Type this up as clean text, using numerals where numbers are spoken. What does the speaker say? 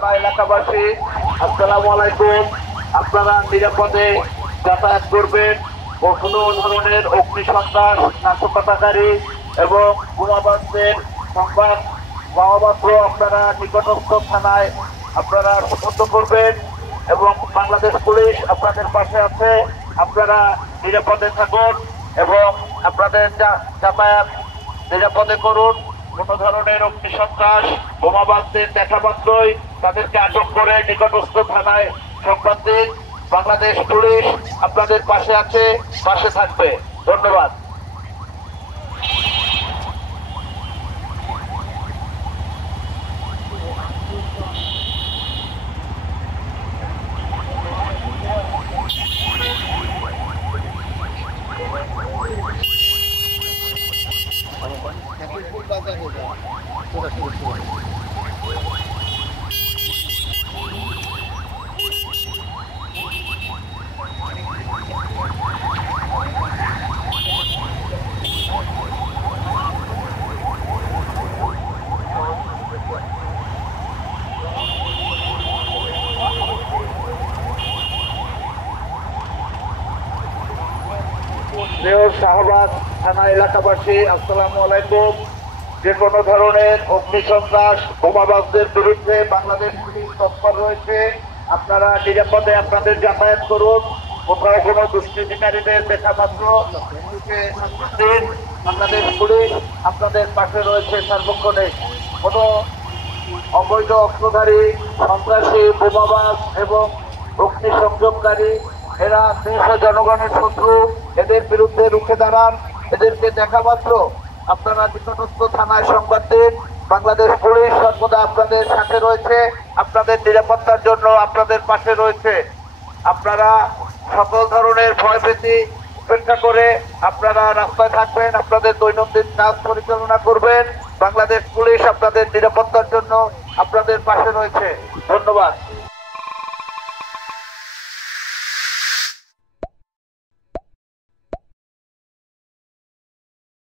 থানা এলাকাবাসী, আসসালামু আলাইকুম। আপনারা নিরাপদে যাতায়াত করবেন ও কোনো ধরনের অগ্নিসন্ত্রাস, নাশকতাকারী এবং বোমাবাজদের সংবাদ পাওয়া মাত্র আপনারা নিকটস্থ থানায় আপনারা সুপর্দ করবেন এবং বাংলাদেশ পুলিশ আপনাদের পাশে আছে। আপনারা নিরাপদে থাকুন এবং আপনাদের যাতায়াত নিরাপদে করুন। কোনো ধরনের অগ্নিসন্ত্রাস, বোমাবাজদের দেখা মাত্রই তাদেরকে আটক করে নিকটস্থ থানায় সংবাদ দিন। বাংলাদেশ পুলিশ আপনাদের পাশে আছে, পাশে থাকবে। ধন্যবাদ। শাহবাগ থানা এলাকাবাসী, আসসালামু আলাইকুম। যে কোনো ধরনের অগ্নিসন্ত্রাস, বোমাবাজদের বিরুদ্ধে বাংলাদেশ পুলিশ তৎপর রয়েছে। আপনারা নিরাপদে আপনাদের যাতায়াত করুন। কোথাও কোনো দুষ্কৃতিকারীদের দেখা মাত্র বাংলাদেশ পুলিশ আপনাদের পাশে রয়েছে সার্বক্ষণে। কোনো অবৈধ অস্ত্রধারী, সন্ত্রাসী, বোমাবাজ এবং অগ্নিসংযোগকারী এরা দেশ ও জনগণের শত্রু। এদের বিরুদ্ধে রুখে দাঁড়ান। এদেরকে দেখা মাত্র আপনারা নিকটস্থ থানায় সংবাদ দিন। বাংলাদেশ পুলিশ সর্বদা আপনাদের সাথে রয়েছে, আপনাদের নিরাপত্তার জন্য আপনাদের পাশে রয়েছে। আপনারা সকল ধরনের ভয়ভীতি উপেক্ষা করে আপনারা রাস্তায় থাকবেন, আপনাদের দৈনন্দিন কাজ পরিচালনা করবেন। বাংলাদেশ পুলিশ আপনাদের নিরাপত্তার জন্য আপনাদের পাশে রয়েছে। ধন্যবাদ।